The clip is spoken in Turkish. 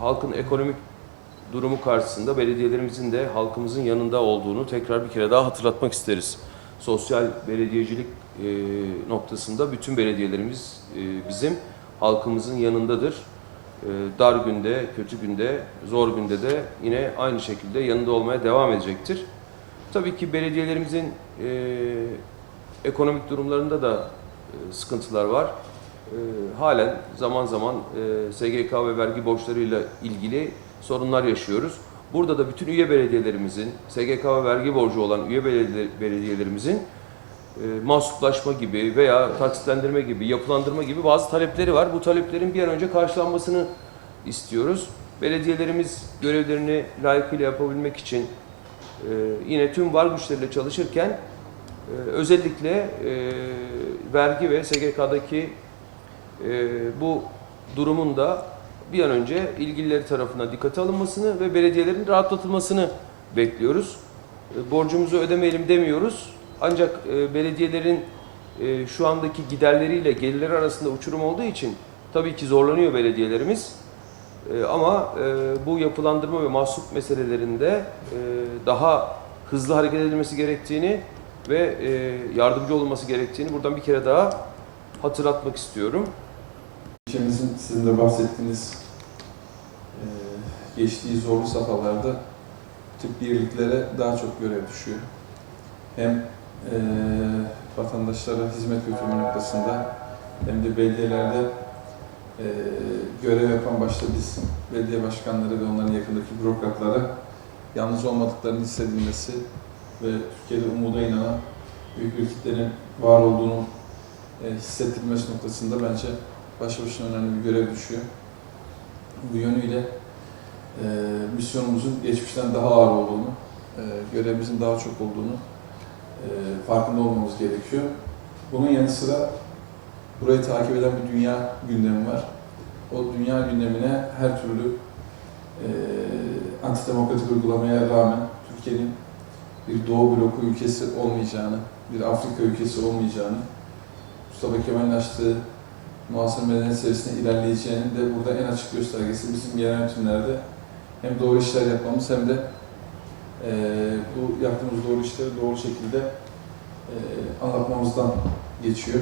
halkın ekonomik durumu karşısında belediyelerimizin de halkımızın yanında olduğunu tekrar bir kere daha hatırlatmak isteriz. Sosyal belediyecilik e, noktasında bütün belediyelerimiz e, bizim halkımızın yanındadır. E, dar günde, kötü günde, zor günde de yine aynı şekilde yanında olmaya devam edecektir. Tabii ki belediyelerimizin e, ekonomik durumlarında da e, sıkıntılar var. E, halen zaman zaman e, SGK ve vergi borçlarıyla ilgili sorunlar yaşıyoruz. Burada da bütün üye belediyelerimizin, SGK ve vergi borcu olan üye belediye- belediyelerimizin e, mahsuplaşma gibi veya taksitlendirme gibi, yapılandırma gibi bazı talepleri var. Bu taleplerin bir an önce karşılanmasını istiyoruz. Belediyelerimiz görevlerini layıkıyla yapabilmek için e, yine tüm var güçleriyle çalışırken özellikle vergi ve SGK'daki e, bu durumun da bir an önce ilgilileri tarafından dikkate alınmasını ve belediyelerin rahatlatılmasını bekliyoruz. E, Borcumuzu ödemeyelim demiyoruz. Ancak e, belediyelerin e, şu andaki giderleriyle gelirleri arasında uçurum olduğu için tabii ki zorlanıyor belediyelerimiz. E, Ama e, bu yapılandırma ve mahsup meselelerinde e, daha hızlı hareket edilmesi gerektiğini ve e, yardımcı olunması gerektiğini buradan bir kere daha hatırlatmak istiyorum. İlçemizin sizin de bahsettiğiniz e, geçtiği zorlu safhalarda tüp birliklere daha çok görev düşüyor. Hem e, vatandaşlara hizmet götürme noktasında hem de belediyelerde e, görev yapan başta biz belediye başkanları ve onların yakındaki bürokratlara yalnız olmadıklarını hissedilmesi ve Türkiye'de umuda inanan büyük bir kitlenin var olduğunu e, noktasında bence başlı başına önemli bir görev düşüyor. Bu yönüyle e, misyonumuzun geçmişten daha ağır olduğunu, e, görevimizin daha çok olduğunu e, farkında olmamız gerekiyor. Bunun yanı sıra burayı takip eden bir dünya gündemi var. O dünya gündemine her türlü e, antidemokratik uygulamaya rağmen Türkiye'nin bir Doğu bloku ülkesi olmayacağını, bir Afrika ülkesi olmayacağını, Mustafa Kemal'in açtığı muhasır medeniyet serisine ilerleyeceğinin de burada en açık göstergesi bizim yerel yönetimlerde hem doğru işler yapmamız hem de eee, bu yaptığımız doğru işleri doğru şekilde eee, anlatmamızdan geçiyor.